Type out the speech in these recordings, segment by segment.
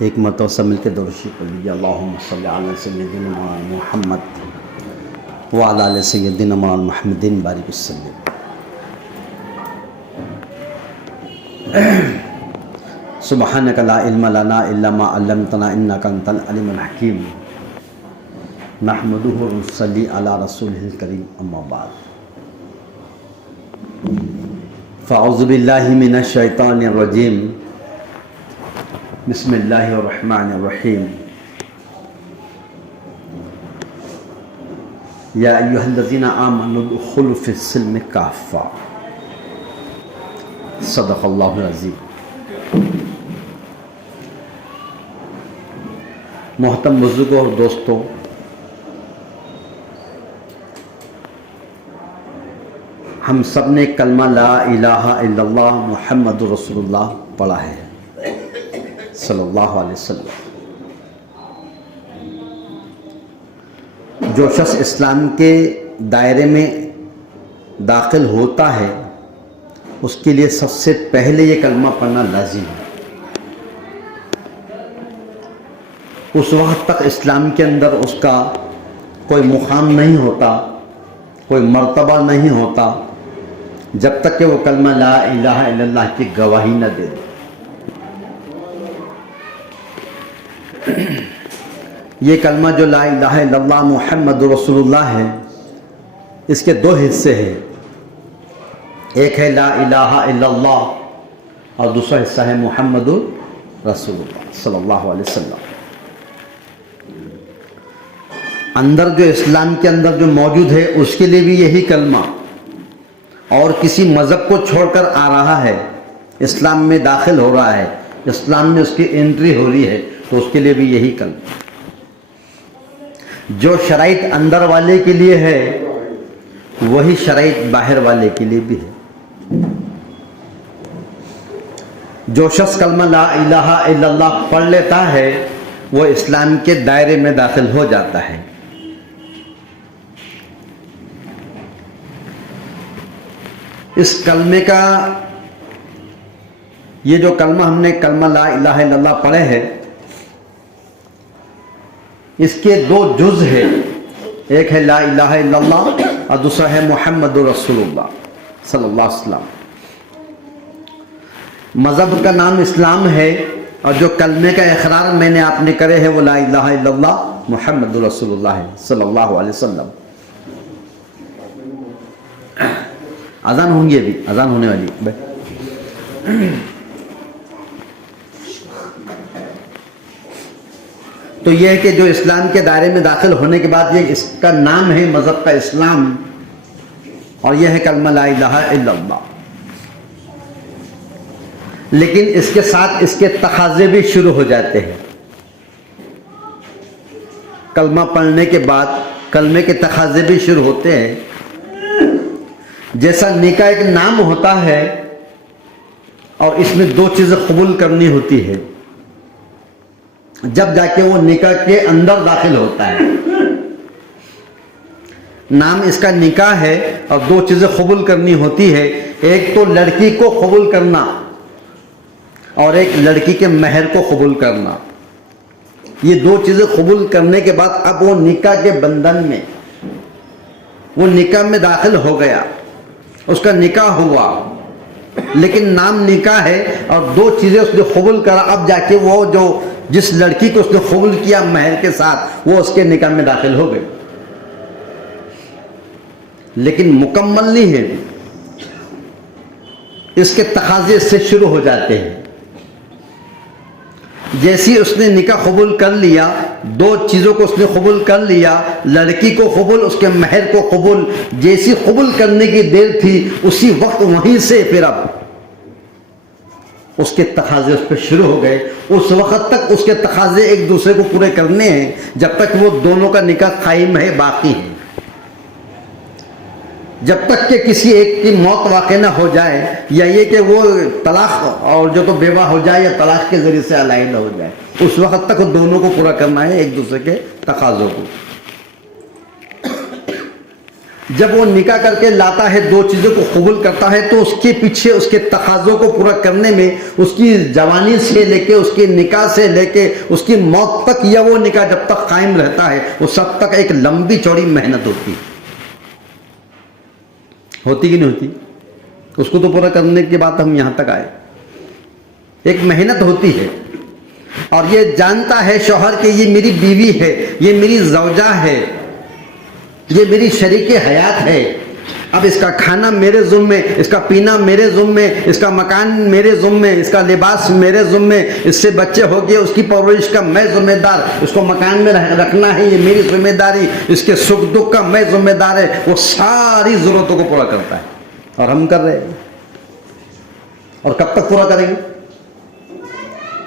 ایک مرتبہ سب مل کے درود پڑھ لیجیے، اللہم صلی علی سیدنا محمد وعلی آل سیدنا محمد بارک وسلم۔ سبحانک لا علم لنا الا ما علمتنا انک انت العلیم الحکیم، نحمدہ ونصلی علی رسولہ الکریم، اما بعد فاعوذ باللہ من الشیطان الرجیم، بسم اللہ الرحمن الرحیم۔ یا ایہا الذین آمنوا ادخلوا فی السلم کافہ، صدق اللہ العظیم۔ محترم بزرگوں اور دوستوں، ہم سب نے کلمہ لا الہ الا اللہ محمد رسول اللہ پڑھا ہے صلی اللہ علیہ وسلم۔ جو شخص اسلام کے دائرے میں داخل ہوتا ہے اس کے لیے سب سے پہلے یہ کلمہ پڑھنا لازم ہے۔ اس وقت تک اسلام کے اندر اس کا کوئی مقام نہیں ہوتا، کوئی مرتبہ نہیں ہوتا جب تک کہ وہ کلمہ لا الہ الا اللہ کی گواہی نہ دے۔ یہ کلمہ جو لا الہ الا اللہ محمد رسول اللہ ہے، اس کے دو حصے ہیں، ایک ہے لا الہ الا اللہ اور دوسرا حصہ ہے محمد رسول اللہ صلی اللہ علیہ وسلم۔ اندر جو اسلام کے اندر جو موجود ہے اس کے لیے بھی یہی کلمہ، اور کسی مذہب کو چھوڑ کر آ رہا ہے، اسلام میں داخل ہو رہا ہے، اسلام میں اس کی انٹری ہو رہی ہے، تو اس کے لیے بھی یہی کلمہ۔ جو شرائط اندر والے کے لیے ہے وہی شرائط باہر والے کے لیے بھی ہے۔ جو شخص کلمہ لا الہ الا اللہ پڑھ لیتا ہے وہ اسلام کے دائرے میں داخل ہو جاتا ہے۔ اس کلمے کا، یہ جو کلمہ ہم نے کلمہ لا الہ الا اللہ پڑھے ہیں، اس کے دو جز ہیں، ایک ہے لا الہ الا اللہ اور دوسرا ہے محمد رسول اللہ صلی اللہ علیہ وسلم۔ مذہب کا نام اسلام ہے اور جو کلمے کا اقرار میں نے آپ نے کرے ہے وہ لا الہ الا اللہ محمد رسول اللہ صلی اللہ علیہ وسلم۔ اذان ہوں گی، ابھی اذان ہونے والی ہے۔ تو یہ ہے کہ جو اسلام کے دائرے میں داخل ہونے کے بعد یہ اس کا نام ہے مذہب کا اسلام، اور یہ ہے کلمہ لا الہ الا اللہ۔ لیکن اس کے ساتھ اس کے تقاضے بھی شروع ہو جاتے ہیں۔ کلمہ پڑھنے کے بعد کلمے کے تقاضے بھی شروع ہوتے ہیں۔ جیسا نکاح ایک نام ہوتا ہے اور اس میں دو چیزیں قبول کرنی ہوتی ہے، جب جا کے وہ نکاح کے اندر داخل ہوتا ہے۔ نام اس کا نکاح ہے اور دو چیزیں قبول کرنی ہوتی ہے، ایک تو لڑکی کو قبول کرنا اور ایک لڑکی کے مہر کو قبول کرنا۔ یہ دو چیزیں قبول کرنے کے بعد اب وہ نکاح کے بندھن میں، وہ نکاح میں داخل ہو گیا، اس کا نکاح ہوا، لیکن نام نکاح ہے اور دو چیزیں اس نے قبول کرا، اب جا کے وہ جو جس لڑکی کو اس نے قبول کیا مہر کے ساتھ وہ اس کے نکاح میں داخل ہو گئی، لیکن مکمل نہیں ہے، اس کے تقاضے سے شروع ہو جاتے ہیں۔ جیسی اس نے نکاح قبول کر لیا، دو چیزوں کو اس نے قبول کر لیا، لڑکی کو قبول، اس کے مہر کو قبول، جیسی قبول کرنے کی دیر تھی اسی وقت وہیں سے پھر اب اس کے تقاضے اس پہ شروع ہو گئے۔ اس وقت تک اس کے تقاضے ایک دوسرے کو پورے کرنے ہیں جب تک وہ دونوں کا نکاح قائم ہے، باقی ہے، جب تک کہ کسی ایک کی موت واقع نہ ہو جائے، یا یہ کہ وہ طلاق اور جو تو بیوہ ہو جائے یا طلاق کے ذریعے سے علیحدہ ہو جائے، اس وقت تک دونوں کو پورا کرنا ہے ایک دوسرے کے تقاضوں کو۔ جب وہ نکاح کر کے لاتا ہے، دو چیزوں کو قبول کرتا ہے، تو اس کے پیچھے اس کے تقاضوں کو پورا کرنے میں اس کی جوانی سے لے کے اس کے نکاح سے لے کے اس کی موت تک، یا وہ نکاح جب تک قائم رہتا ہے وہ سب تک ایک لمبی چوڑی محنت ہوتی کہ نہیں ہوتی؟ اس کو تو پورا کرنے کے بعد ہم یہاں تک آئے، ایک محنت ہوتی ہے. اور یہ جانتا ہے شوہر کہ یہ میری بیوی ہے، یہ میری زوجہ ہے، یہ میری شریک حیات ہے. اب اس کا کھانا میرے ذمے، اس کا پینا میرے ذمے، اس کا مکان میرے ذمے، اس کا لباس میرے ذمے، اس سے بچے ہو گئے اس کی پرورش کا میں ذمہ دار، اس کو مکان میں رکھنا ہے یہ میری ذمہ داری، اس کے سکھ دکھ کا میں ذمہ دار ہے. وہ ساری ضرورتوں کو پورا کرتا ہے اور ہم کر رہے ہیں. اور کب تک پورا کریں گے؟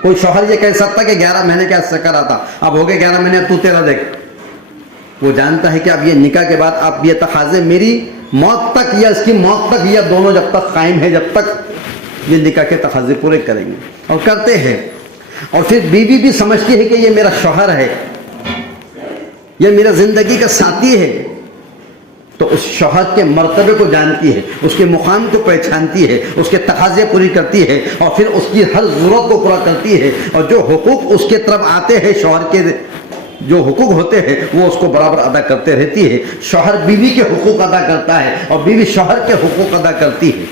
کوئی شوہر یہ کہہ سکتا کہ 11 مہینے کا ایسا کرا تھا، اب ہو گئے 11 مہینے، اب تو تیرا دیکھ. وہ جانتا ہے کہ اب یہ نکاح کے بعد اب یہ تقاضے میری موت تک یا اس کی موت تک یا دونوں جب تک قائم ہے، جب تک یہ نکاح کے تقاضے پورے کریں گے، اور کرتے ہیں. اور پھر بیوی بھی سمجھتی ہے کہ یہ میرا شوہر ہے، یہ میرا زندگی کا ساتھی ہے، تو اس شوہر کے مرتبے کو جانتی ہے، اس کے مقام کو پہچانتی ہے، اس کے تقاضے پوری کرتی ہے، اور پھر اس کی ہر ضرورت کو پورا کرتی ہے. اور جو حقوق اس کے طرف آتے ہیں، شوہر کے جو حقوق ہوتے ہیں وہ اس کو برابر ادا کرتے رہتی ہے. شوہر بیوی کے حقوق ادا کرتا ہے اور بیوی شوہر کے حقوق ادا کرتی ہے،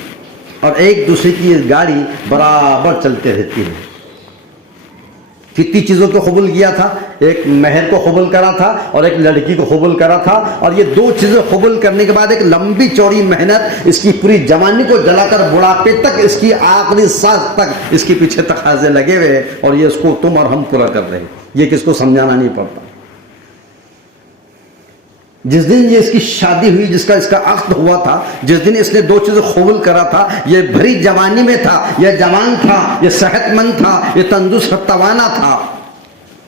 اور ایک دوسرے کی یہ گاڑی برابر چلتے رہتی ہے. کتنی چیزوں کو قبول کیا تھا؟ ایک مہر کو قبول کرا تھا اور ایک لڑکی کو قبول کرا تھا. اور یہ دو چیزیں قبول کرنے کے بعد ایک لمبی چوڑی محنت، اس کی پوری جوانی کو جلا کر بڑھاپے تک، اس کی آخری سانس تک اس کے پیچھے تقاضے لگے ہوئے ہیں، اور یہ اس کو تم اور ہم پورا کر رہے ہیں. یہ کس کو سمجھانا نہیں پڑتا. جس دن یہ اس کی شادی ہوئی، جس کا اس کا عقد ہوا تھا، جس دن اس نے دو چیزیں قبول کرا تھا، یہ بھری جوانی میں تھا، یہ جوان تھا، یہ صحت مند تھا، یہ تندرست توانا تھا.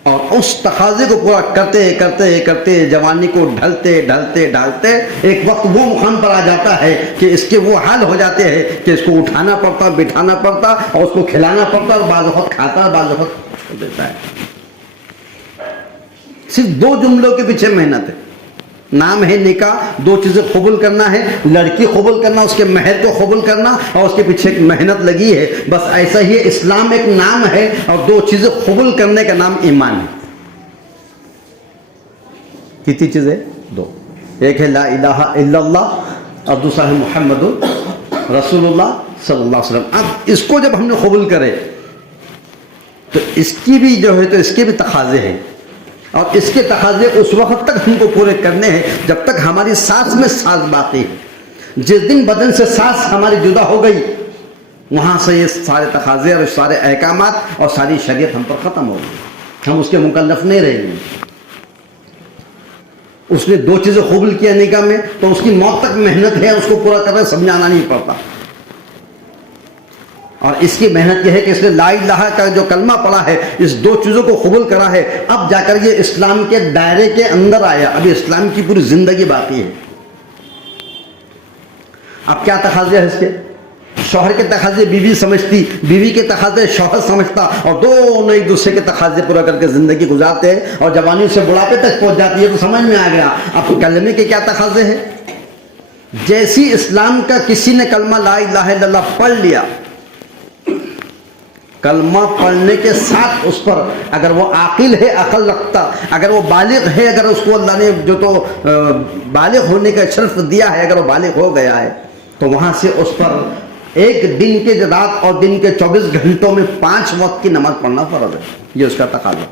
اور اس تقاضے کو پورا کرتے کرتے کرتے جوانی کو ڈھلتے ڈھلتے ڈھالتے ایک وقت وہ مقام پر آ جاتا ہے کہ اس کے وہ حال ہو جاتے ہیں کہ اس کو اٹھانا پڑتا، بٹھانا پڑتا، اور اس کو کھلانا پڑتا، اور بعض وقت کھاتا، بعض وقت چھوڑ دیتا ہے. صرف دو جملوں کے پیچھے محنت ہے. نام ہے نکاح، دو چیزیں قبول کرنا ہے، لڑکی قبول کرنا، اس کے مہر کو قبول کرنا، اور اس کے پیچھے ایک محنت لگی ہے. بس ایسا ہی اسلام ایک نام ہے، اور دو چیزیں قبول کرنے کا نام ایمان ہے. کتنی چیزیں؟ دو. ایک ہے لا الہ الا اللہ، اور دوسرا ہے محمد رسول اللہ صلی اللہ علیہ وسلم. اب اس کو جب ہم نے قبول کرے تو اس کی بھی جو ہے تو اس کے بھی تقاضے ہیں، اور اس کے تقاضے اس وقت تک ہم کو پورے کرنے ہیں جب تک ہماری سانس میں سانس باقی ہے. جس دن بدن سے سانس ہماری جدا ہو گئی، وہاں سے یہ سارے تقاضے اور سارے احکامات اور ساری شریعت ہم پر ختم ہو گئی، ہم اس کے مکلف نہیں رہیں گے. اس نے دو چیزیں قبول کیا نکاح میں، تو اس کی موت تک محنت ہے، اس کو پورا کرنا سمجھانا نہیں پڑتا. اور اس کی محنت یہ ہے کہ اس نے لا الہ کا جو کلمہ پڑھا ہے، اس دو چیزوں کو قبول کرا ہے، اب جا کر یہ اسلام کے دائرے کے اندر آیا. ابھی اسلام کی پوری زندگی باقی ہے. اب کیا تقاضے ہیں اس کے؟ شوہر کے تقاضے بیوی سمجھتی، بیوی کے تقاضے شوہر سمجھتا، اور دونوں ایک دوسرے کے تقاضے پورا کر کے زندگی گزارتے ہیں، اور جوانی سے بڑھاپے تک پہنچ جاتی ہے. تو سمجھ میں آ گیا اب کلمے کے کیا تقاضے ہیں. جیسی اسلام کا کسی نے کلمہ لا الہ الا اللہ پڑھ لیا، کلمہ پڑھنے کے ساتھ اس پر اگر وہ عاقل ہے، عقل رکھتا، اگر وہ بالغ ہے، اگر اس کو اللہ نے جو تو بالغ ہونے کا شرف دیا ہے، اگر وہ بالغ ہو گیا ہے، تو وہاں سے اس پر ایک دن کے رات اور دن کے 24 گھنٹوں میں 5 وقت کی نماز پڑھنا فرض ہے. یہ اس کا تقاضا.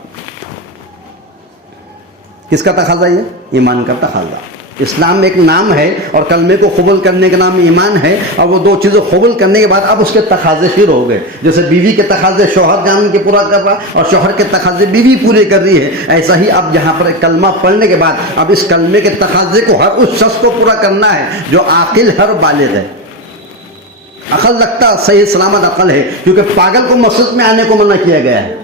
کس کا تقاضا؟ یہ ایمان کا تقاضا. اسلام ایک نام ہے، اور کلمے کو قبول کرنے کا نام ایمان ہے، اور وہ دو چیزیں قبول کرنے کے بعد اب اس کے تقاضے شروع ہو گئے. جیسے بیوی کے تقاضے شوہر جان کے پورا کر رہا، اور شوہر کے تقاضے بیوی پورے کر رہی ہے، ایسا ہی اب یہاں پر کلمہ پڑھنے کے بعد اب اس کلمے کے تقاضے کو ہر اس شخص کو پورا کرنا ہے جو عاقل، ہر بالغ ہے، عقل رکھتا، صحیح سلامت عقل ہے. کیونکہ پاگل کو مسجد میں آنے کو منع کیا گیا ہے،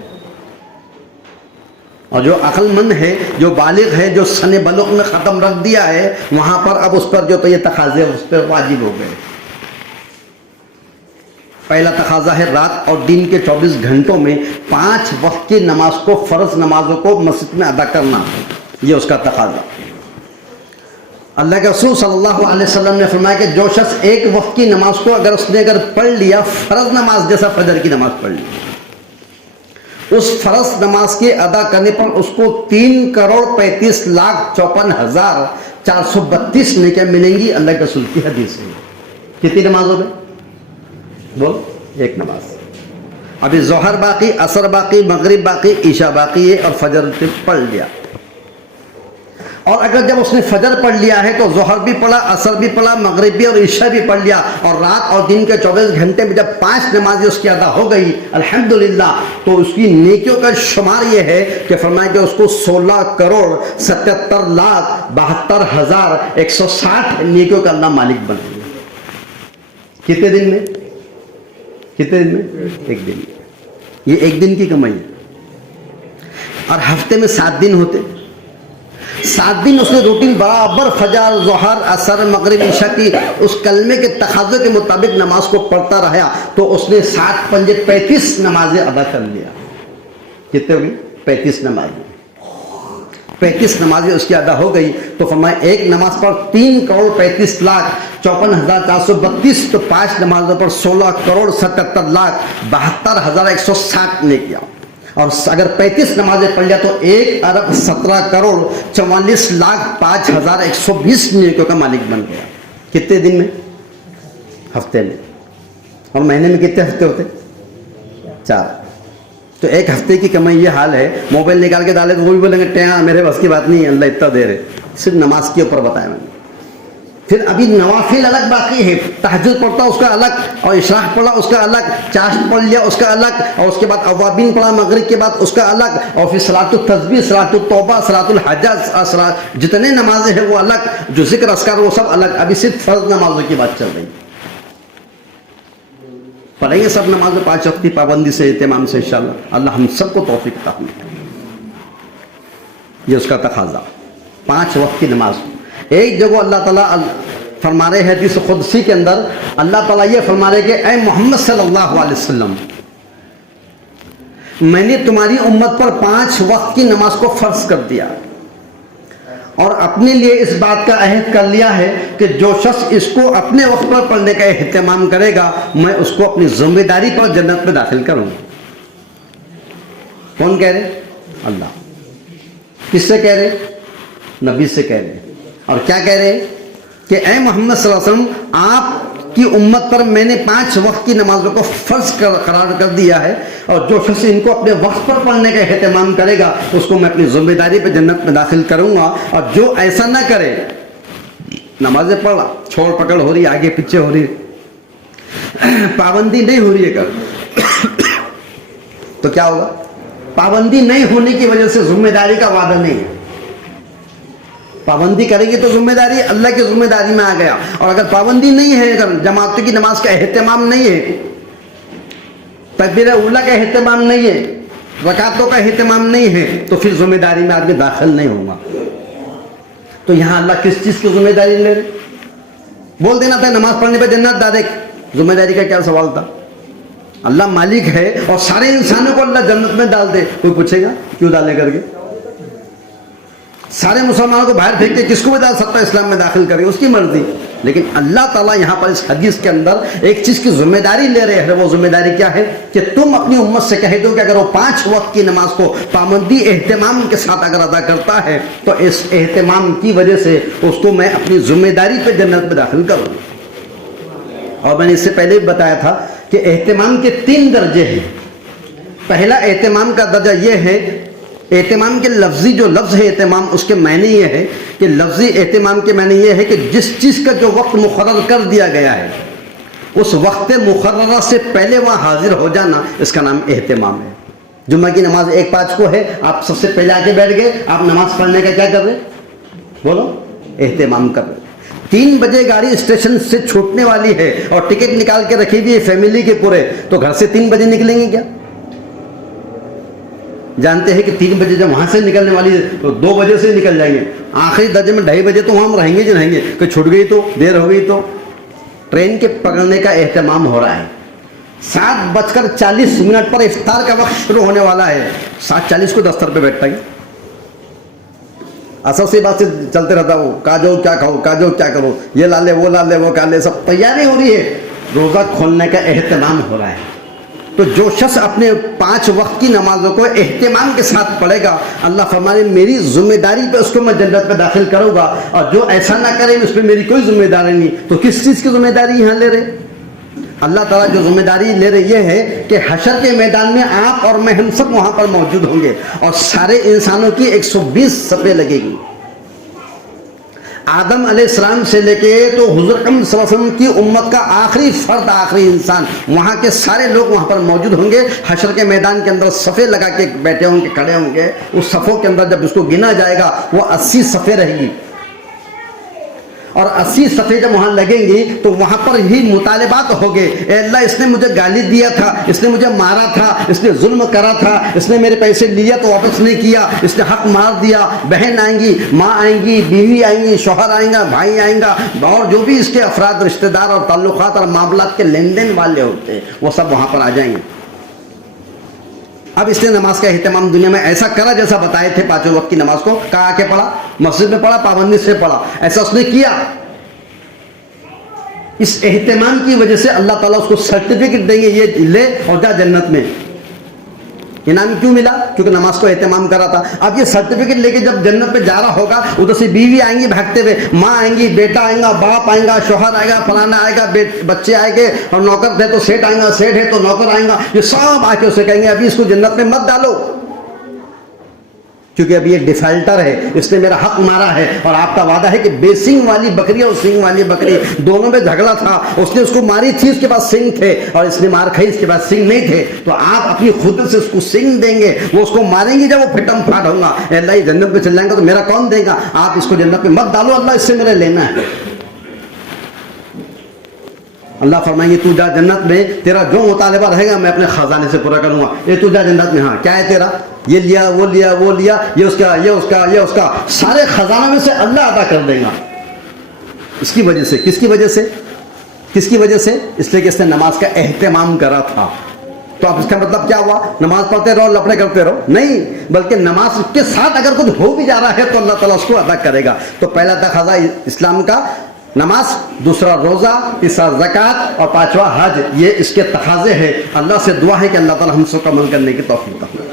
اور جو عقل مند ہے، جو بالغ ہے، جو سن بلوغ میں ختم رکھ دیا ہے، وہاں پر اب اس پر جو تو یہ تقاضے اس پر واجب ہو گئے. پہلا تقاضا ہے رات اور دن کے 24 گھنٹوں میں 5 وقت کی نماز کو، فرض نمازوں کو مسجد میں ادا کرنا. یہ اس کا تقاضا. اللہ کے رسول صلی اللہ علیہ وسلم نے فرمایا کہ جو شخص ایک وقت کی نماز کو اگر پڑھ لیا، فرض نماز جیسا فجر کی نماز پڑھ لی، اس فرض نماز کے ادا کرنے پر اس کو 3,35,54,432 نیکیاں ملیں گی۔ اللہ کے رسول کی حدیث ہے۔ کتنی نماز ہو گئی؟ بول، ایک نماز۔ ابھی ظہر باقی، عصر باقی، مغرب باقی، عشاء باقی ہے، اور فجر پڑھ لیا۔ اور اگر جب اس نے فجر پڑھ لیا ہے تو ظہر بھی پڑھا، عصر بھی پڑھا، مغرب بھی اور عشاء بھی پڑھ لیا، اور رات اور دن کے 24 گھنٹے میں جب 5 نمازیں اس کی ادا ہو گئی الحمدللہ، تو اس کی نیکیوں کا شمار یہ ہے کہ فرمایا کہ اس کو 16,77,72,160 نیکیوں کا اللہ مالک بنا دیا۔ کتنے دن میں؟ کتنے دن میں؟ ایک دن میں۔ یہ ایک دن کی کمائی ہے۔ اور ہفتے میں 7 دن ہوتے، 7 دن اس نے روٹین برابر فجر، ظہر، عصر، مغرب، عشاء کی اس کلمے کے تقاضے کے مطابق نماز کو پڑھتا رہا، تو اس نے 7 پنجے 35 نمازیں ادا کر لیا۔ کتنے ہوگی؟ 35 نمازیں۔ 35 نمازیں اس کی ادا ہو گئی تو فرمایا ایک نماز پر 3,35,54,432، تو 5 نمازوں پر 16,77,72,160 نیکیاں۔ اور اگر 35 نمازیں پڑھ لیا تو 1,17,44,05,120 نیکیوں کا مالک بن گیا۔ کتنے دن میں؟ ہفتے میں۔ اور مہینے میں کتنے ہفتے ہوتے؟ 4۔ تو ایک ہفتے کی کمائی یہ حال ہے، موبائل نکال کے ڈالے تو وہ بھی بولیں گے ٹیاں میرے بس کی بات نہیں ہے، اللہ اتنا دے رہے، صرف نماز کے اوپر بتایا میں نے۔ پھر ابھی نوافل الگ باقی ہے، تہجد پڑھتا اس کا الگ، اور اشراق پڑھا اس کا الگ، چاشت پڑھ لیا اس کا الگ، اور اس کے بعد اوابین پڑھا مغرب کے بعد اس کا الگ، اور پھر صلاۃ التسبیح، صلاۃ التوبہ، صلاۃ الحج، جتنے نمازیں ہیں وہ الگ، جو ذکر اذکار وہ سب الگ۔ ابھی صرف فرض نمازوں کی بات چل رہی ہے۔ پڑھیں گے سب نمازیں 5 وقت کی پابندی سے، اہتمام سے انشاءاللہ۔ اللہ ہم سب کو توفیق عطا فرمائے۔ یہ اس کا تقاضا، 5 وقت کی نماز۔ ایک جگہ اللہ تعالیٰ فرما رہے ہیں حدیث قدسی کے اندر، اللہ تعالیٰ یہ فرما رہے کہ اے محمد صلی اللہ علیہ وسلم، میں نے تمہاری امت پر 5 وقت کی نماز کو فرض کر دیا، اور اپنے لیے اس بات کا عہد کر لیا ہے کہ جو شخص اس کو اپنے وقت پر پڑھنے کا اہتمام کرے گا، میں اس کو اپنی ذمہ داری پر جنت میں داخل کروں گا۔ کون کہہ رہے؟ اللہ۔ کس سے کہہ رہے؟ نبی سے کہہ رہے۔ اور کیا کہہ رہے؟ کہ اے محمد صلی اللہ علیہ وسلم، آپ کی امت پر میں نے 5 وقت کی نمازوں کو فرض قرار کر دیا ہے، اور جو شخص ان کو اپنے وقت پر پڑھنے کا اہتمام کرے گا اس کو میں اپنی ذمہ داری پہ جنت میں داخل کروں گا، اور جو ایسا نہ کرے، نمازیں پڑھا چھوڑ پکڑ ہو رہی، آگے پیچھے ہو رہی، پابندی نہیں ہو رہی ہے کر، تو کیا ہوگا؟ پابندی نہیں ہونے کی وجہ سے ذمہ داری کا وعدہ نہیں ہے۔ پابندی کرے گی تو ذمہ داری اللہ کی ذمہ داری میں آ گیا، اور اگر پابندی نہیں ہے، اگر جماعتوں کی نماز کا اہتمام نہیں ہے، تکبیر اولیٰ کا اہتمام نہیں ہے، رکعتوں کا اہتمام نہیں ہے، تو پھر ذمہ داری میں آدمی داخل نہیں ہوگا۔ تو یہاں اللہ کس چیز کی ذمہ داری لے رہے؟ بول دینا تھا نماز پڑھنے پہ جنت ڈائریکٹ، ذمہ داری کا کیا سوال تھا؟ اللہ مالک ہے اور سارے انسانوں کو اللہ جنت میں ڈال دے، کوئی پوچھے گا کیوں ڈالے کر کے؟ سارے مسلمانوں کو باہر پھینک کے کس کو بھی ڈال سکتا ہے اسلام میں داخل کرے، اس کی مرضی۔ لیکن اللہ تعالیٰ یہاں پر اس حدیث کے اندر ایک چیز کی ذمہ داری لے رہے ہیں، وہ ذمہ داری کیا ہے کہ تم اپنی امت سے کہہ دو کہ اگر وہ 5 وقت کی نماز کو پابندی اہتمام کے ساتھ اگر ادا کرتا ہے تو اس اہتمام کی وجہ سے اس کو میں اپنی ذمہ داری پہ جنت میں داخل کروں گا۔ اور میں نے اس سے پہلے بھی بتایا تھا کہ اہتمام کے 3 درجے ہیں۔ پہلا اہتمام کا درجہ یہ ہے، اہتمام کے لفظی جو لفظ ہے اہتمام، اس کے معنی یہ ہے کہ لفظی اہتمام کے معنی یہ ہے کہ جس چیز کا جو وقت مقرر کر دیا گیا ہے اس وقت مقررہ سے پہلے وہاں حاضر ہو جانا، اس کا نام اہتمام ہے۔ جمعہ کی نماز 1:05 کو ہے، آپ سب سے پہلے آ کے بیٹھ گئے، آپ نماز پڑھنے کا کیا کر رہے؟ بولو، اہتمام کر رہے۔ 3 بجے گاڑی اسٹیشن سے چھوٹنے والی ہے اور ٹکٹ نکال کے رکھی ہوئی ہے فیملی کے پورے، تو گھر سے 3 بجے نکلیں گے کیا؟ جانتے ہیں کہ 3 بجے جب وہاں سے نکلنے والی ہے تو 2 بجے سے نکل جائیں گے، آخری درجے میں 2:30 بجے تو وہاں ہم رہیں گے رہیں گے، کہ چھوٹ گئی تو دیر ہو گئی تو۔ ٹرین کے پکڑنے کا اہتمام ہو رہا ہے، 7:40 پر افطار کا وقت شروع ہونے والا ہے، 7:40 کو دفتر پہ بیٹھتا ہے، اصل سی بات سے چلتے رہتا ہوں، کہا جاؤ کیا کھاؤ، کہا جاؤ کیا کرو، یہ لا لے وہ لا لے وہ کھا لے، سب تیاری ہو رہی ہے، روزہ کھولنے کا اہتمام ہو رہا ہے۔ تو جو شخص اپنے 5 وقت کی نمازوں کو اہتمام کے ساتھ پڑھے گا، اللہ فرمانے میری ذمہ داری پہ اس کو میں جنت میں داخل کروں گا، اور جو ایسا نہ کرے اس پہ میری کوئی ذمہ داری نہیں۔ تو کس چیز کی ذمہ داری یہاں لے رہے؟ اللہ تعالیٰ جو ذمہ داری لے رہے یہ ہے کہ حشر کے میدان میں آپ اور میں ہم سب وہاں پر موجود ہوں گے، اور سارے انسانوں کی 120 صفیں لگے گی۔ آدم علیہ السلام سے لے کے تو حضور اکرم صلی اللہ علیہ وسلم کی امت کا آخری فرد، آخری انسان، وہاں کے سارے لوگ وہاں پر موجود ہوں گے۔ حشر کے میدان کے اندر صفیں لگا کے بیٹھے ہوں گے، کھڑے ہوں گے۔ اس صفوں کے اندر جب اس کو گنا جائے گا وہ 80 صفیں رہے گی، اور 80 صفحے جب وہاں لگیں گی تو وہاں پر ہی مطالبات ہوگے، اے اللہ اس نے مجھے گالی دیا تھا، اس نے مجھے مارا تھا، اس نے ظلم کرا تھا، اس نے میرے پیسے لیا تو واپس نہیں کیا، اس نے حق مار دیا۔ بہن آئیں گی، ماں آئیں گی، بیوی آئیں گی، شوہر آئیں گا، بھائی آئیں گا، اور جو بھی اس کے افراد رشتہ دار اور تعلقات اور معاملات کے لین دین والے ہوتے ہیں وہ سب وہاں پر آ جائیں گے۔ اب اس نے نماز کا اہتمام دنیا میں ایسا کرا جیسا بتائے تھے، 5 وقت کی نماز کو کہا کے پڑھا، مسجد میں پڑھا، پابندی سے پڑھا، ایسا اس نے کیا۔ اس اہتمام کی وجہ سے اللہ تعالیٰ اس کو سرٹیفکیٹ دیں گے، یہ لے اور جا جنت میں۔ انعام کیوں ملا؟ کیونکہ نماز کو اہتمام کرا تھا۔ اب یہ سرٹیفکیٹ لے کے جب جنت میں جا رہا ہوگا، ادھر سے بیوی آئیں گی بھاگتے ہوئے، ماں آئیں گی، بیٹا آئیں گا، باپ آئیں گا، شوہر آئے گا، فلانا آئے گا، بچے آئیں گے، اور نوکر تھے تو سیٹ آئیں گا، سیٹ ہے تو نوکر آئیں گا، یہ سب آ کے اسے کہیں گے ابھی اس کو جنت میں مت ڈالو، کیونکہ ابھی یہ ڈیفالٹر ہے، اس نے میرا حق مارا ہے، اور آپ کا وعدہ ہے کہ بے سینگ والی بکری اور سینگ والی بکری دونوں میں جھگڑا تھا، اس نے اس کو ماری تھی، اس کے پاس سینگ تھے، اور اس نے مار کھائی، اس کے پاس سینگ نہیں تھے، تو آپ اپنی خود سے اس کو سینگ دیں گے، وہ اس کو ماریں گے جب وہ پھٹم پھاٹ ہوگا، اے اللہ یہ جنت میں چل جائیں گا تو میرا کون دے گا؟ آپ اس کو جنت میں مت ڈالو، اللہ اس سے میرے لینا ہے۔ اللہ فرمائیں گے تو جا جنت میں، تیرا جو مطالبہ رہے گا میں اپنے خزانے سے پورا کروں گا۔ یہ تو جا جنت میں، ہاں کیا ہے تیرا؟ یہ لیا وہ لیا وہ لیا، یہ اس کا یہ اس کا یہ اس کا، سارے خزانوں میں سے اللہ عطا کر دے گا۔ اس کی وجہ سے، کس کی وجہ سے؟ کس کی وجہ سے؟ اس لیے کہ اس نے نماز کا اہتمام کرا تھا۔ تو اب اس کا مطلب کیا ہوا؟ نماز پڑھتے رہو لپڑے کرتے رہو؟ نہیں، بلکہ نماز کے ساتھ اگر کچھ ہو بھی جا رہا ہے تو اللہ تعالیٰ اس کو ادا کرے گا۔ تو پہلا تقاضا اسلام کا نماز، دوسرا روزہ، تیسرا زکوٰۃ، اور 5واں حج، یہ اس کے تقاضے ہیں۔ اللہ سے دعا ہے کہ اللہ تعالیٰ ہم سب کو عمل کرنے کی توفیق عطا فرمائے۔